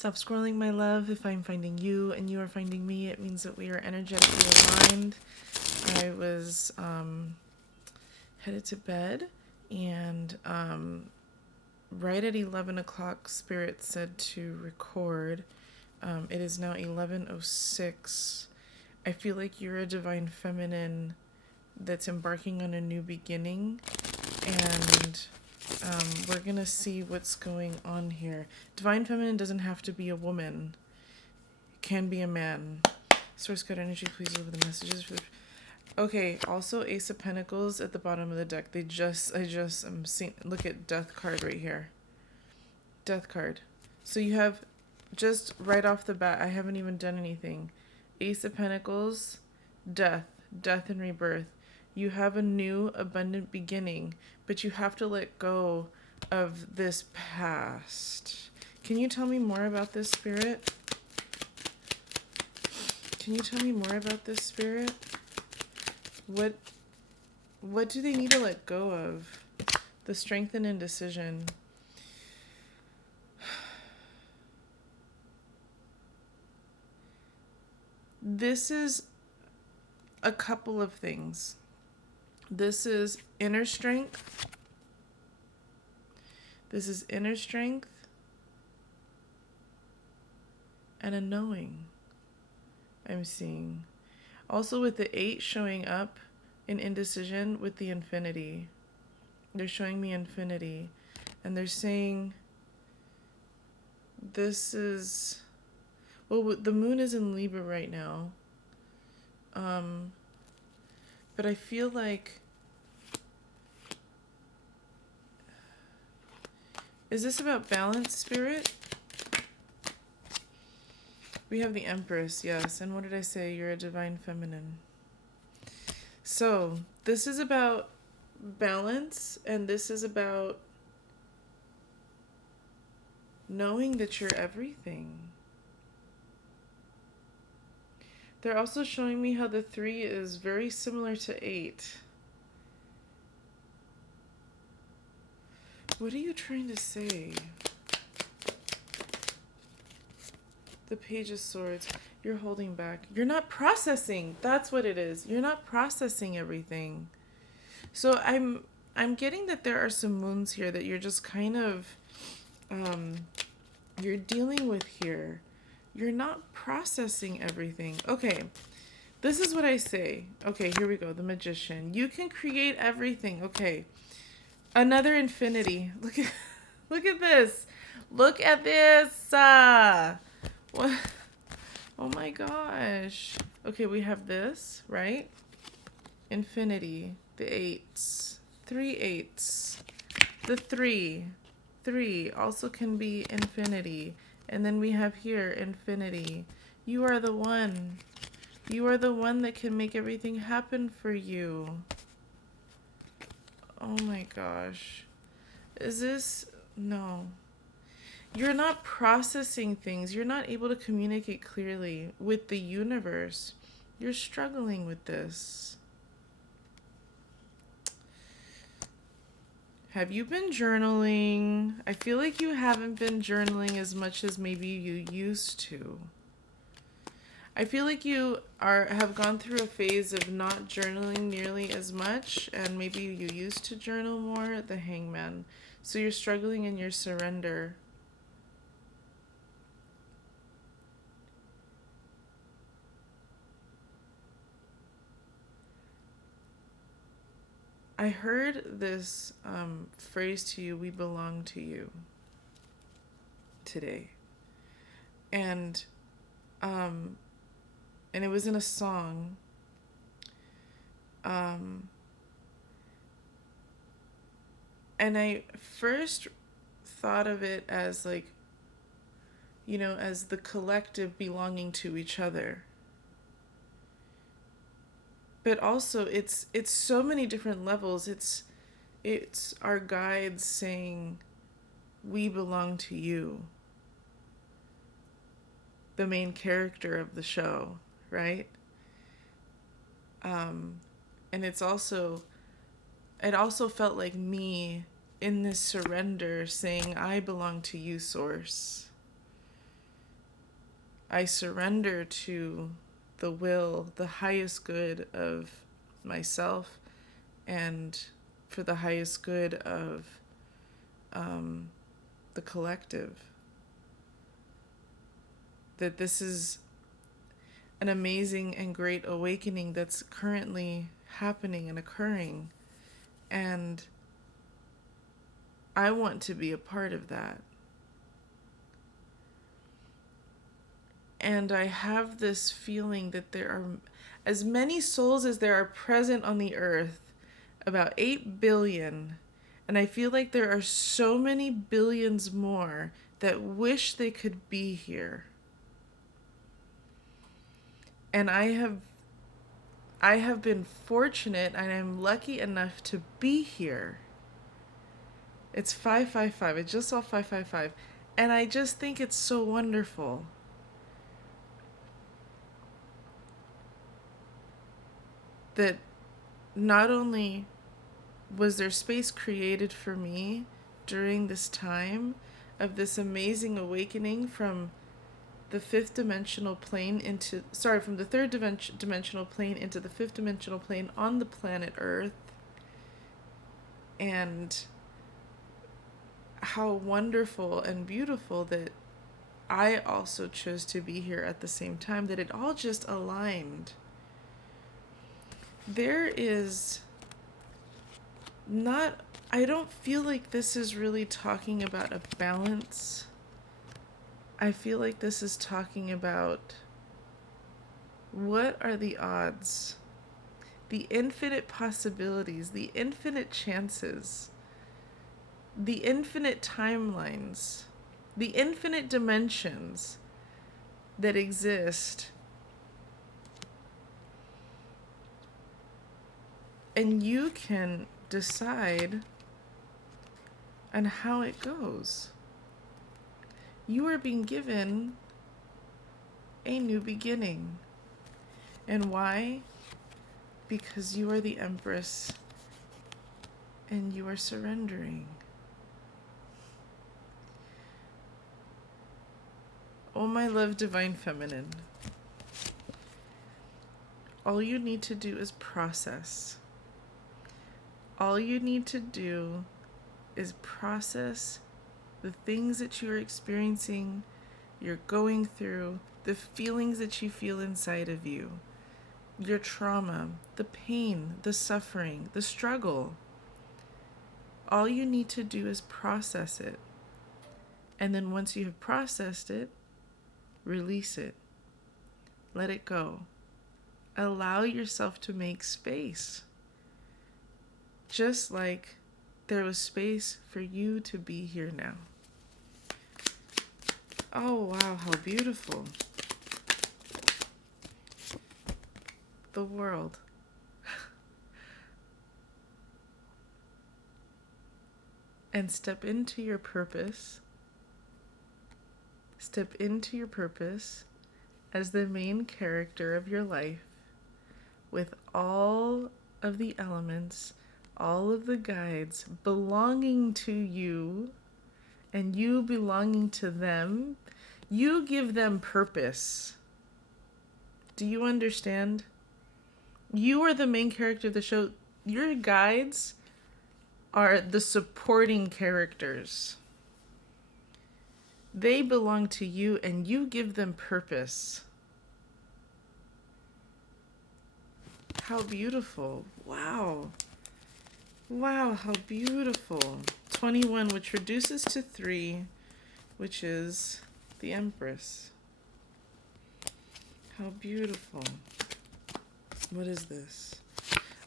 Stop scrolling, my love. If I'm finding you and you are finding me, it means that we are energetically aligned. I was headed to bed, and right at 11 o'clock, Spirit said to record. It is now 11:06. I feel like you're a divine feminine that's embarking on a new beginning, and we're gonna see what's going on here. Divine feminine doesn't have to be a woman. It can be a man. Source code energy, please deliver the messages for the... Okay, also Ace of Pentacles at the bottom of the deck. I just am seeing, look at Death card right here. Death card. So you have, just right off the bat, I haven't even done anything. Ace of Pentacles, death and rebirth. You have a new abundant beginning, but you have to let go of this past. Can you tell me more about this, Spirit? Can you tell me more about this, Spirit? What do they need to let go of? The strength and indecision. This is a couple of things. This is inner strength. This is inner strength and a knowing I'm seeing. Also with the 8 showing up in indecision with the infinity. They're showing me infinity. And they're saying this is... Well, the moon is in Libra right now. But I feel like... Is this about balance, Spirit? We have the Empress, yes. And what did I say? You're a divine feminine. So, this is about balance, and this is about knowing that you're everything. They're also showing me how the 3 is very similar to 8. What are you trying to say? The Page of Swords. You're holding back. You're not processing. That's what it is. You're not processing everything. So I'm getting that there are some wounds here that you're just kind of you're dealing with here. You're not processing everything. Okay. This is what I say. Okay, here we go. The Magician. You can create everything. Okay. Another infinity. Look at this. Look at this. What? Oh my gosh. Okay, we have this, right? Infinity. The 8s. 3 8s. The 3. 3 also can be infinity. And then we have here infinity. You are the one. You are the one that can make everything happen for you. Oh my gosh. Is this... No. You're not processing things. You're not able to communicate clearly with the universe. You're struggling with this. Have you been journaling? I feel like you haven't been journaling as much as maybe you used to. I feel like you have gone through a phase of not journaling nearly as much, and maybe you used to journal more, the Hangman. So you're struggling in your surrender. I heard this phrase to you, we belong to you, today. And it was in a song. And I first thought of it as like, you know, as the collective belonging to each other. But also it's so many different levels. It's our guides saying, we belong to you. The main character of the show, right? And it also felt like me in this surrender saying, I belong to you, Source. I surrender to the will, the highest good of myself, and for the highest good of the collective. That this is an amazing and great awakening that's currently happening and occurring. And I want to be a part of that. And I have this feeling that there are as many souls as there are present on the earth, about 8 billion. And I feel like there are so many billions more that wish they could be here. And I have been fortunate and I'm lucky enough to be here. It's 555. I just saw 555. And I just think it's so wonderful. That not only was there space created for me during this time of this amazing awakening from the fifth dimensional plane from the third dimensional plane into the fifth dimensional plane on the planet Earth, and how wonderful and beautiful that I also chose to be here at the same time, that it all just aligned. I don't feel like this is really talking about a balance. I feel like this is talking about what are the odds, the infinite possibilities, the infinite chances, the infinite timelines, the infinite dimensions that exist. And you can decide on how it goes. You are being given a new beginning. And why? Because you are the Empress and you are surrendering. Oh, my love, Divine Feminine. All you need to do is process. All you need to do is process the things that you're experiencing, you're going through, the feelings that you feel inside of you, your trauma, the pain, the suffering, the struggle. All you need to do is process it. And then once you have processed it, release it. Let it go. Allow yourself to make space. Just like there was space for you to be here now. Oh, wow, how beautiful. The world. And step into your purpose. Step into your purpose as the main character of your life, with all of the elements, all of the guides belonging to you, and you belonging to them. You give them purpose. Do you understand? You are the main character of the show. Your guides are the supporting characters. They belong to you and you give them purpose. How beautiful. Wow. Wow, how beautiful. 21, which reduces to 3, which is the Empress. How beautiful. What is this?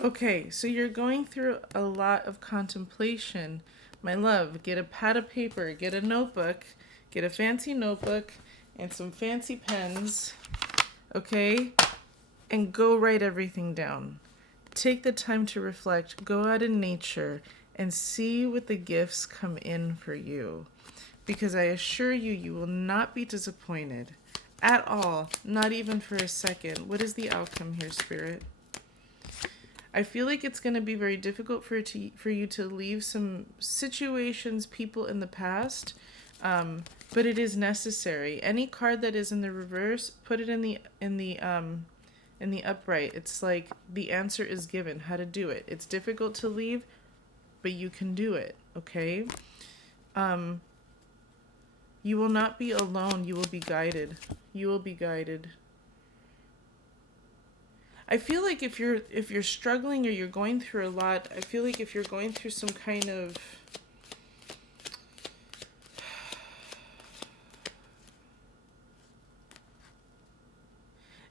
Okay, so you're going through a lot of contemplation. My love, get a pad of paper, get a notebook, get a fancy notebook and some fancy pens, okay? And go write everything down. Take the time to reflect, go out in nature, and see what the gifts come in for you. Because I assure you, you will not be disappointed at all, not even for a second. What is the outcome here, Spirit? I feel like it's going to be very difficult for you to leave some situations, people in the past, but it is necessary. Any card that is in the reverse, put it in the upright. It's like the answer is given, how to do it. It's difficult to leave, but you can do it, okay? You will not be alone. You will be guided. You will be guided. I feel like if you're struggling or you're going through a lot, I feel like if you're going through some kind of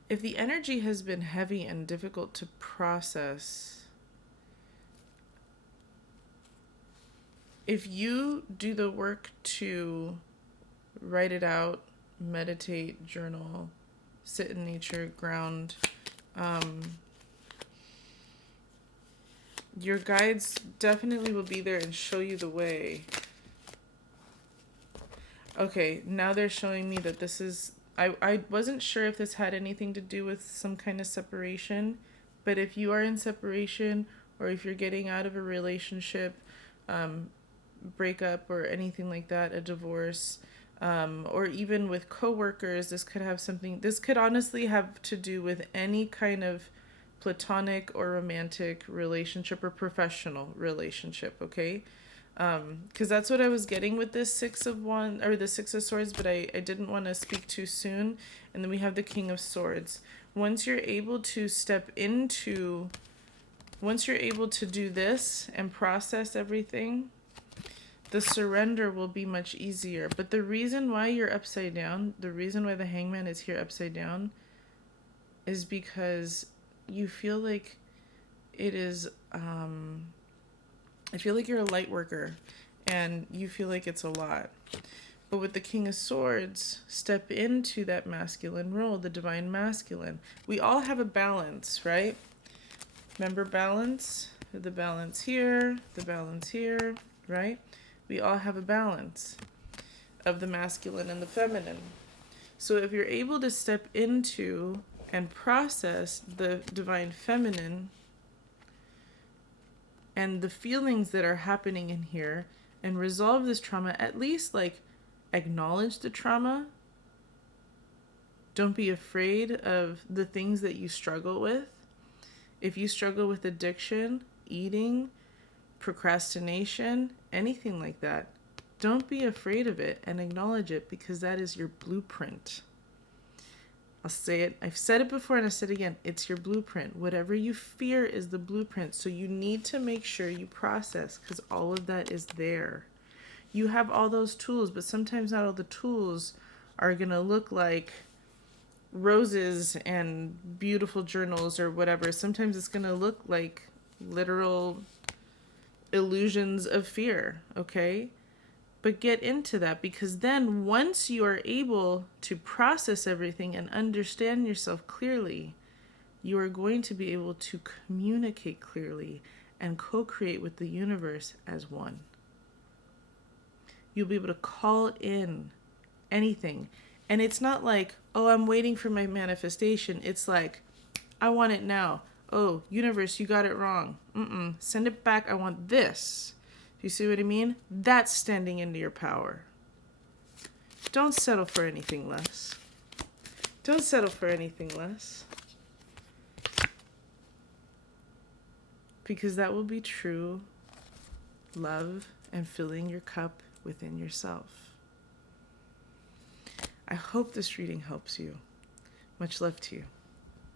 if the energy has been heavy and difficult to process, if you do the work to write it out, meditate, journal, sit in nature, ground, your guides definitely will be there and show you the way. Okay, now they're showing me that this is... I wasn't sure if this had anything to do with some kind of separation, but if you are in separation or if you're getting out of a relationship, breakup or anything like that, a divorce, or even with coworkers, this could honestly have to do with any kind of platonic or romantic relationship or professional relationship, okay? Because that's what I was getting with this Six of Swords, but I didn't want to speak too soon. And then we have the King of Swords. Once you're able to do this and process everything, the surrender will be much easier. But the reason why you're upside down, the reason why the Hangman is here upside down, is because you feel like it is... I feel like you're a light worker and you feel like it's a lot. But with the King of Swords, step into that masculine role, the divine masculine. We all have a balance, right? Remember balance? The balance here, right? We all have a balance of the masculine and the feminine. So if you're able to step into and process the divine feminine and the feelings that are happening in here and resolve this trauma, at least like acknowledge the trauma. Don't be afraid of the things that you struggle with. If you struggle with addiction, eating, procrastination, anything like that, don't be afraid of it and acknowledge it, because that is your blueprint. I'll say it. I've said it before and I said it again. It's your blueprint. Whatever you fear is the blueprint. So you need to make sure you process, because all of that is there. You have all those tools, but sometimes not all the tools are going to look like roses and beautiful journals or whatever. Sometimes it's going to look like literal illusions of fear, okay? But get into that, because then once you are able to process everything and understand yourself clearly, you are going to be able to communicate clearly and co-create with the universe as one. You'll be able to call in anything. And it's not like, oh, I'm waiting for my manifestation. It's like, I want it now. Oh, universe, you got it wrong. Send it back. I want this. Do you see what I mean? That's standing into your power. Don't settle for anything less. Don't settle for anything less. Because that will be true love and filling your cup within yourself. I hope this reading helps you. Much love to you.